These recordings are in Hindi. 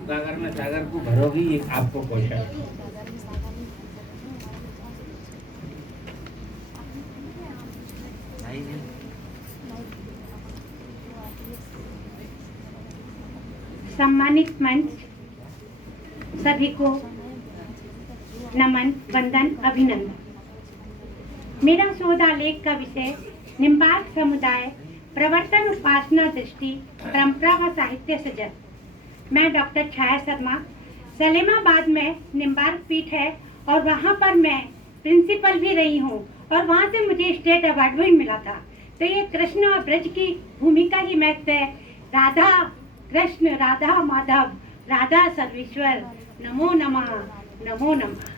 सागर में सागर को भरोगी, ये आपको क्वेश्चन। सम्मानित मंच, सभी को नमन, वंदन, अभिनंदन। मेरा शोधालेख का विषय निम्बार्क समुदाय, प्रवर्तन, उपासना, दृष्टि, परंपरा व साहित्य सृजन। मैं डॉक्टर छाया शर्मा, सलेमाबाद में निम्बार्क पीठ है और वहाँ पर मैं प्रिंसिपल भी रही हूँ और वहाँ से मुझे स्टेट अवार्ड भी मिला था। तो ये कृष्ण और ब्रज की भूमिका ही महत्व है। राधा कृष्ण, राधा माधव, राधा सर्वेश्वर, नमो नमः, नमो नमः।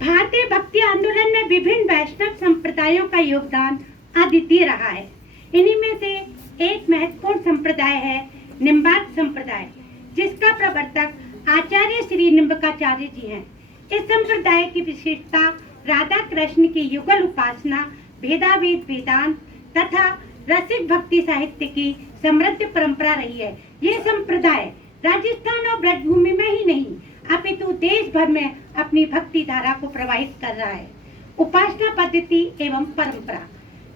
भारतीय भक्ति आंदोलन में विभिन्न वैष्णव संप्रदायों का योगदान अद्वितीय रहा है। इन्हीं में से एक महत्वपूर्ण संप्रदाय है निम्बार्क संप्रदाय, जिसका प्रवर्तक आचार्य श्री निम्बकाचार्य जी हैं। इस संप्रदाय की विशेषता राधा कृष्ण की युगल उपासना, भेदाभेद वेदांत तथा रसिक भक्ति साहित्य की समृद्ध परंपरा रही है। ये संप्रदाय राजस्थान और ब्रजभूमि में ही नहीं अपितु देश भर में अपनी भक्ति धारा को प्रवाहित कर रहा है। उपासना पद्धति एवं परंपरा।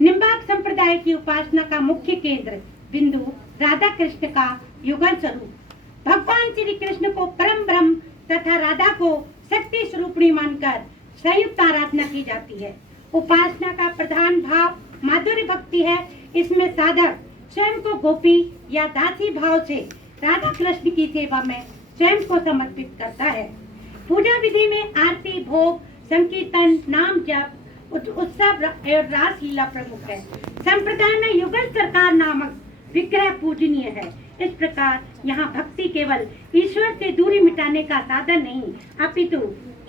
निम्बार्क संप्रदाय की उपासना का मुख्य केंद्र बिंदु राधा कृष्ण का युगल स्वरूप। भगवान श्री कृष्ण को परम ब्रह्म तथा राधा को शक्ति स्वरूपणी मानकर संयुक्त आराधना की जाती है। उपासना का प्रधान भाव माधुर्य भक्ति है। इसमें साधक स्वयं को गोपी या दासी भाव से राधा कृष्ण की सेवा में स्वयं को समर्पित करता है। पूजा विधि में आरती, भोग, संकीर्तन, नाम जप, उत्सव और रास लीला प्रमुख है। संप्रदाय में युगल सरकार नामक विग्रह पूजनीय है। इस प्रकार यहाँ भक्ति केवल ईश्वर से दूरी मिटाने का साधन नहीं अपितु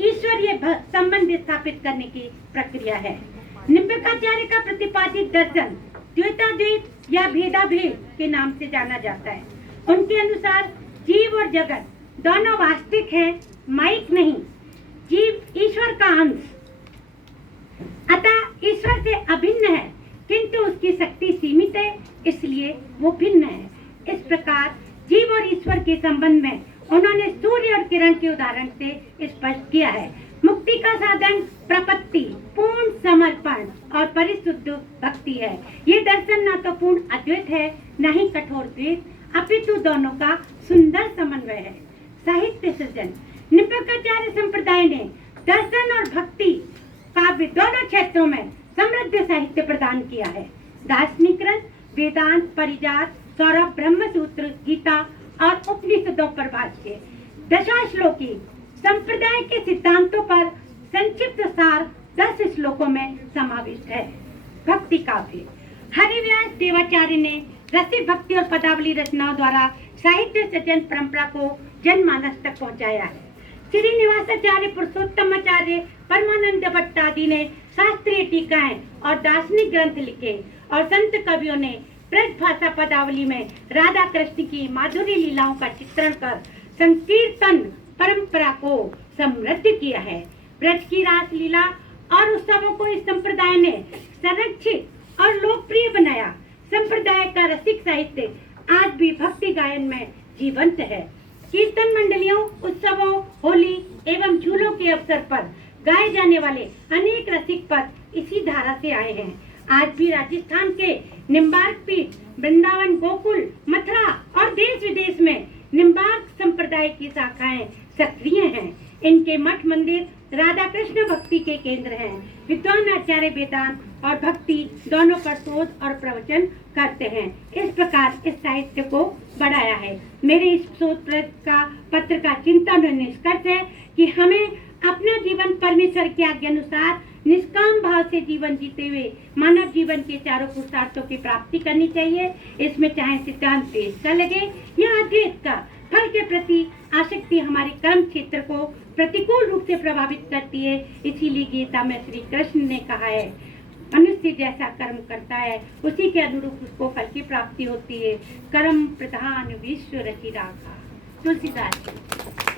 ईश्वरीय संबंध स्थापित करने की प्रक्रिया है। निम्बकाचार्य का प्रतिपादित दर्शन द्वैताद्वैत या भेदाभेद के नाम से जाना जाता है। उनके अनुसार जीव और जगत दोनों वास्तविक है, माइक नहीं। जीव ईश्वर का अंश अतः ईश्वर से अभिन्न है, किंतु उसकी शक्ति सीमित है, इसलिए वो भिन्न है। इस प्रकार जीव और ईश्वर के संबंध में उन्होंने सूर्य और किरण के उदाहरण से स्पष्ट किया है। मुक्ति का साधन प्रपत्ति, पूर्ण समर्पण और परिशुद्ध भक्ति है। ये दर्शन न तो पूर्ण अद्वैत है, न ही कठोर द्वैत, अपितु दोनों का सुंदर समन्वय है। साहित्य सृजन। निम्बकाचार्य संप्रदाय ने दर्शन और भक्ति काव्य दोनों क्षेत्रों में समृद्ध साहित्य प्रदान किया है। दार्शनिक ग्रंथ, वेदांत, परिजात, सौरभ, ब्रह्मसूत्र, गीता और उपनिषदों पर भाष्य, दशाश्लोकी संप्रदाय के सिद्धांतों पर संक्षिप्त सार 10 श्लोकों में समाविष्ट है। भक्ति काव्य। हरिव्यास देवाचार्य ने रसिक भक्ति और पदावली रचनाओं द्वारा साहित्य सृजन परंपरा को जनमानस तक पहुंचाया है। श्रीनिवासाचार्य, पुरुषोत्तमाचार्य, परमानंद भट्ट आदि ने शास्त्रीय टीकाएं और दार्शनिक ग्रंथ लिखे और संत कवियों ने ब्रज भाषा पदावली में राधा कृष्ण की माधुरी लीलाओं का चित्रण कर संकीर्तन परंपरा को समृद्ध किया है। ब्रज की रास लीला और उत्सवों को इस संप्रदाय ने संरक्षित और लोकप्रिय बनाया। संप्रदाय का रसिक साहित्य आज भी भक्ति गायन में जीवंत है। कीर्तन मंडलियों, उत्सवों, होली एवं झूलों के अवसर पर गाए जाने वाले अनेक रसिक पद इसी धारा से आए हैं। आज भी राजस्थान के निम्बार्क पीठ, वृंदावन, गोकुल, मथुरा और देश विदेश में निम्बार्क संप्रदाय की शाखाएं सक्रिय हैं। इनके मठ मंदिर राधा कृष्ण भक्ति के केंद्र हैं। विद्वान आचार्य वेदांत और भक्ति दोनों पर शोध और प्रवचन करते हैं। इस प्रकार इस साहित्य को बढ़ाया है। मेरे इस शोध पत्र का चिंतन और निष्कर्ष है कि हमें अपना जीवन परमेश्वर की आज्ञा अनुसार निष्काम भाव से जीवन जीते हुए मानव जीवन के चारों पुरुषार्थों की प्राप्ति करनी चाहिए। इसमें चाहे सिद्धांत देश का लगे या अद्वैत का, फल के प्रति आसक्ति हमारे कर्म क्षेत्र को प्रतिकूल रूप से प्रभावित करती है। इसीलिए गीता में श्री कृष्ण ने कहा है, मनुष्य जैसा कर्म करता है उसी के अनुरूप उसको फल की प्राप्ति होती है। कर्म प्रधान विश्व रचि राखा। तुलसीदास।